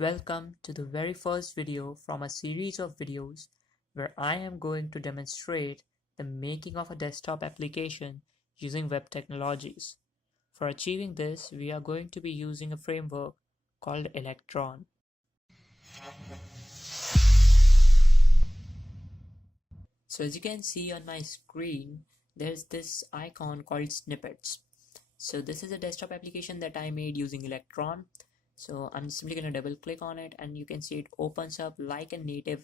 Welcome to the very first video from a series of videos where I am going to demonstrate the making of a desktop application using web technologies. For achieving this, we are going to be using a framework called Electron. So as you can see on my screen, there's this icon called snippets. So this is a desktop application that I made using Electron. So I'm simply going to double click on it and you can see it opens up like a native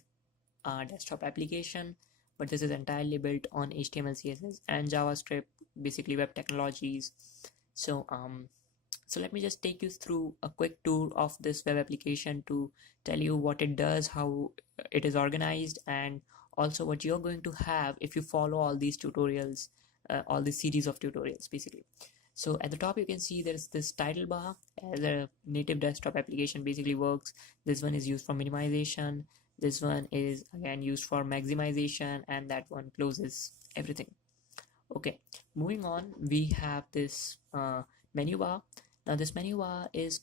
desktop application, but this is entirely built on HTML, CSS and JavaScript, basically web technologies. So let me just take you through a quick tour of this web application to tell you what it does, how it is organized, and also what you're going to have if you follow all these tutorials, all this series of tutorials basically. So at the top you can see there's this title bar. As a native desktop application basically works, this one is used for minimization, this one is again used for maximization, and that one closes everything. Okay, moving on, we have this menu bar. Now this menu bar is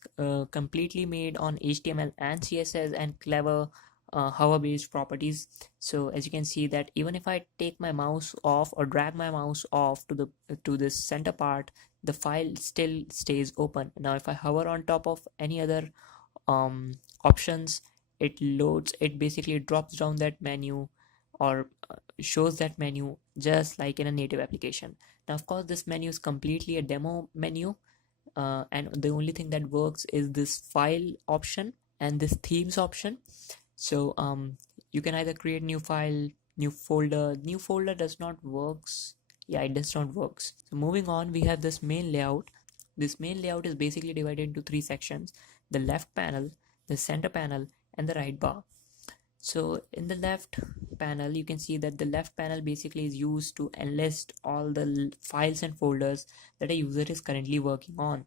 completely made on HTML and CSS and clever hover based properties. So as you can see that even if I take my mouse off or drag my mouse off to this center part, the file still stays open. Now if I hover on top of any other options, it loads, it basically drops down that menu or shows that menu just like in a native application. Now of course this menu is completely a demo menu, and the only thing that works is this file option and this themes option. So you can either create new file, new folder does not works. Yeah, it does not works. So moving on, we have this main layout. This main layout is basically divided into three sections: the left panel, the center panel, and the right bar. So in the left panel, you can see that the left panel basically is used to enlist all the files and folders that a user is currently working on.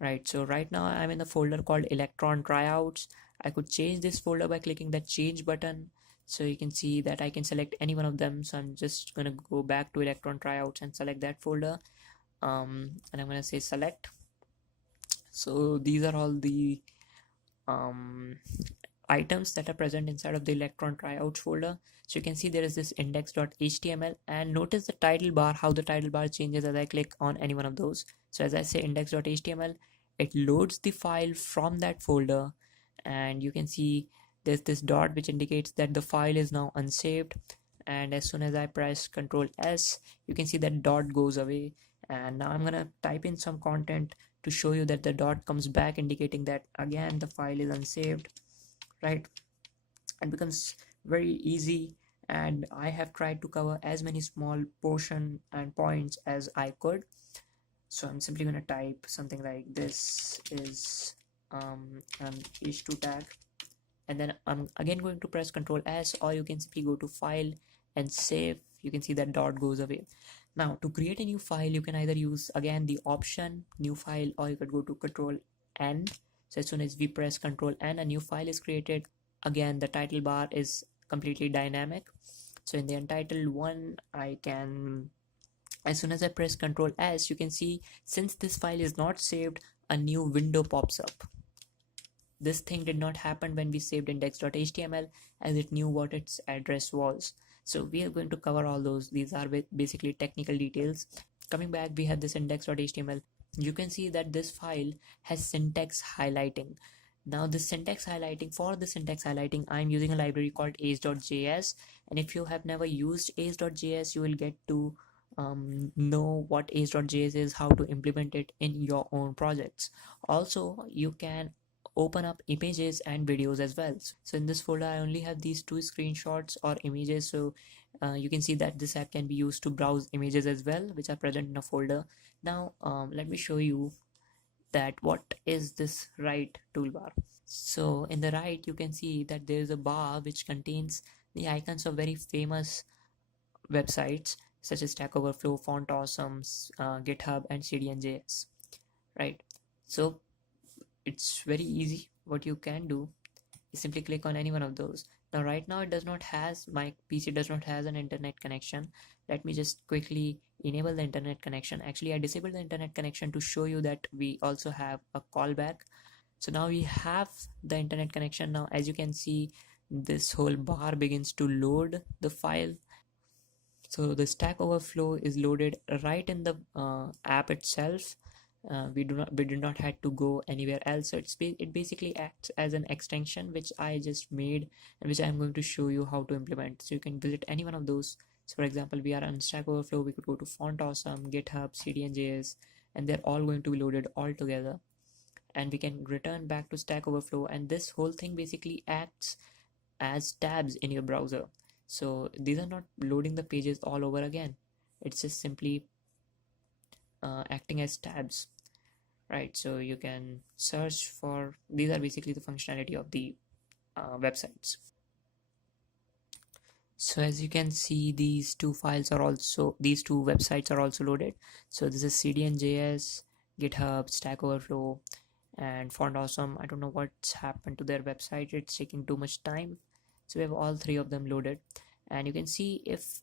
Right, so right now I'm in the folder called Electron tryouts. I could change this folder by clicking that change button. So you can see that I can select any one of them. So I'm just gonna go back to Electron tryouts and select that folder. And I'm gonna say select. So these are all the items that are present inside of the Electron tryouts folder. So you can see there is this index.html, and notice the title bar, how the title bar changes as I click on any one of those. So as I say index.html, it loads the file from that folder, and you can see there's this dot which indicates that the file is now unsaved. And as soon as I press Ctrl S, you can see that dot goes away. And now I'm gonna type in some content to show you that the dot comes back, indicating that again the file is unsaved. Right, it becomes very easy, and I have tried to cover as many small portion and points as I could. So I'm simply going to type something like this is an h2 tag, and then I'm again going to press Ctrl S, or you can simply go to file and save. You can see that dot goes away. Now to create a new file, you can either use again the option new file, or you could go to Ctrl N. So as soon as we press Ctrl N, a new file is created. Again, the title bar is completely dynamic. So in the untitled one, I can, as soon as I press Ctrl S, you can see since this file is not saved, a new window pops up. This thing did not happen when we saved index.html, as it knew what its address was. So we are going to cover all those. These are basically technical details. Coming back, we have this index.html. You can see that this file has syntax highlighting. Now this syntax highlighting, for the syntax highlighting, I'm using a library called ace.js, and if you have never used ace.js, you will get to know what ace.js is, how to implement it in your own projects. Also, you can open up images and videos as well. So in this folder I only have these two screenshots or images. So you can see that this app can be used to browse images as well, which are present in a folder. Now let me show you that what is this right toolbar. So in the right you can see that there is a bar which contains the icons of very famous websites such as Stack Overflow, Font Awesome, GitHub, and CDN.js. Right, so it's very easy. What you can do is simply click on any one of those. Now right now it does not has, my PC does not has an internet connection. Let me just quickly enable the internet connection. Actually I disabled the internet connection to show you that we also have a callback. So now we have the internet connection. Now as you can see, this whole bar begins to load the file. So the Stack Overflow is loaded right in the app itself. We do not had to go anywhere else. So it basically acts as an extension which I just made and which I'm going to show you how to implement. So you can visit any one of those. So for example, we are on Stack Overflow. We could go to Font Awesome, GitHub, CDNJS, and they're all going to be loaded all together. And we can return back to Stack Overflow, and this whole thing basically acts as tabs in your browser. So these are not loading the pages all over again. It's just simply acting as tabs, right? So you can search for, these are basically the functionality of the websites. So as you can see, these two websites are also loaded. So this is CDNJS, GitHub, Stack Overflow, and Font Awesome. I don't know what's happened to their website. It's taking too much time. So we have all three of them loaded, and you can see if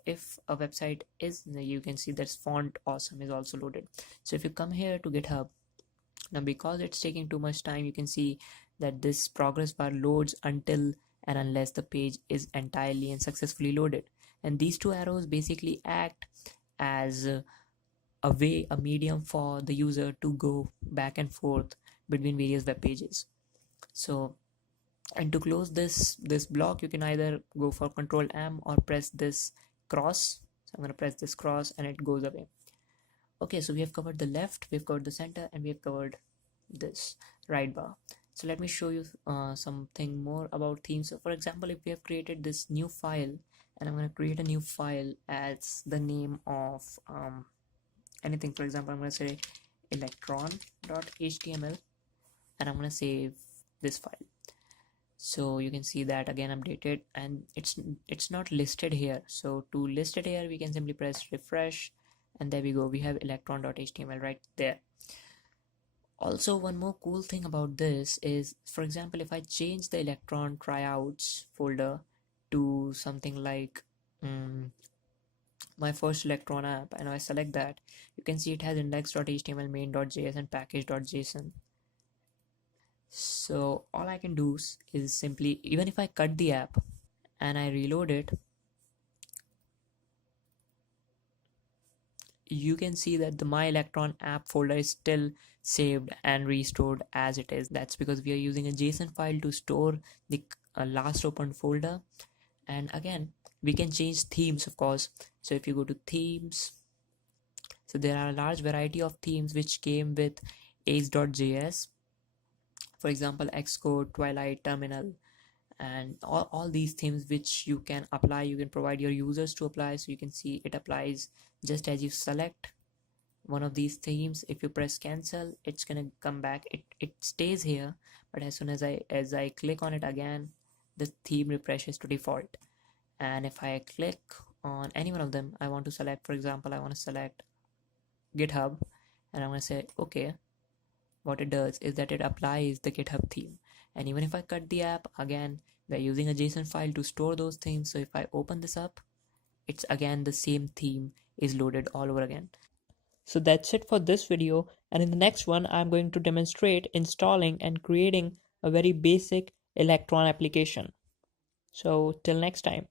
a website is, you can see that Font Awesome is also loaded. So if you come here to GitHub, now because it's taking too much time, you can see that this progress bar loads until and unless the page is entirely and successfully loaded. And these two arrows basically act as a medium for the user to go back and forth between various web pages. So, and to close this block, you can either go for Control M or press this cross. So I'm going to press this cross and it goes away. Okay, so we have covered the left, we've covered the center, and we have covered this right bar. So let me show you something more about themes. So for example, if we have created this new file, and I'm going to create a new file as the name of anything. For example, I'm going to say electron.html, and I'm going to save this file. So you can see that again updated, and it's not listed here. So to list it here, we can simply press refresh, and there we go, we have electron.html right there. Also, one more cool thing about this is, for example, if I change the Electron tryouts folder to something like my first Electron app, and I select that, you can see it has index.html, main.js, and package.json. So all I can do is simply, even if I cut the app and I reload it, you can see that the My Electron app folder is still saved and restored as it is. That's because we are using a JSON file to store the last opened folder. And again, we can change themes, of course. So if you go to themes, so there are a large variety of themes which came with ace.js. For example, Xcode, Twilight, Terminal, and all these themes which you can apply, you can provide your users to apply. So you can see it applies just as you select one of these themes. If you press cancel, it's gonna come back. It stays here, but as soon as I click on it again, the theme refreshes to default. And if I click on any one of them, I want to select, for example, I want to select GitHub, and I'm going to say okay. What it does is that it applies the GitHub theme. And even if I cut the app, again, we're using a JSON file to store those themes. So if I open this up, it's again the same theme is loaded all over again. So that's it for this video, and in the next one I'm going to demonstrate installing and creating a very basic Electron application. So till next time.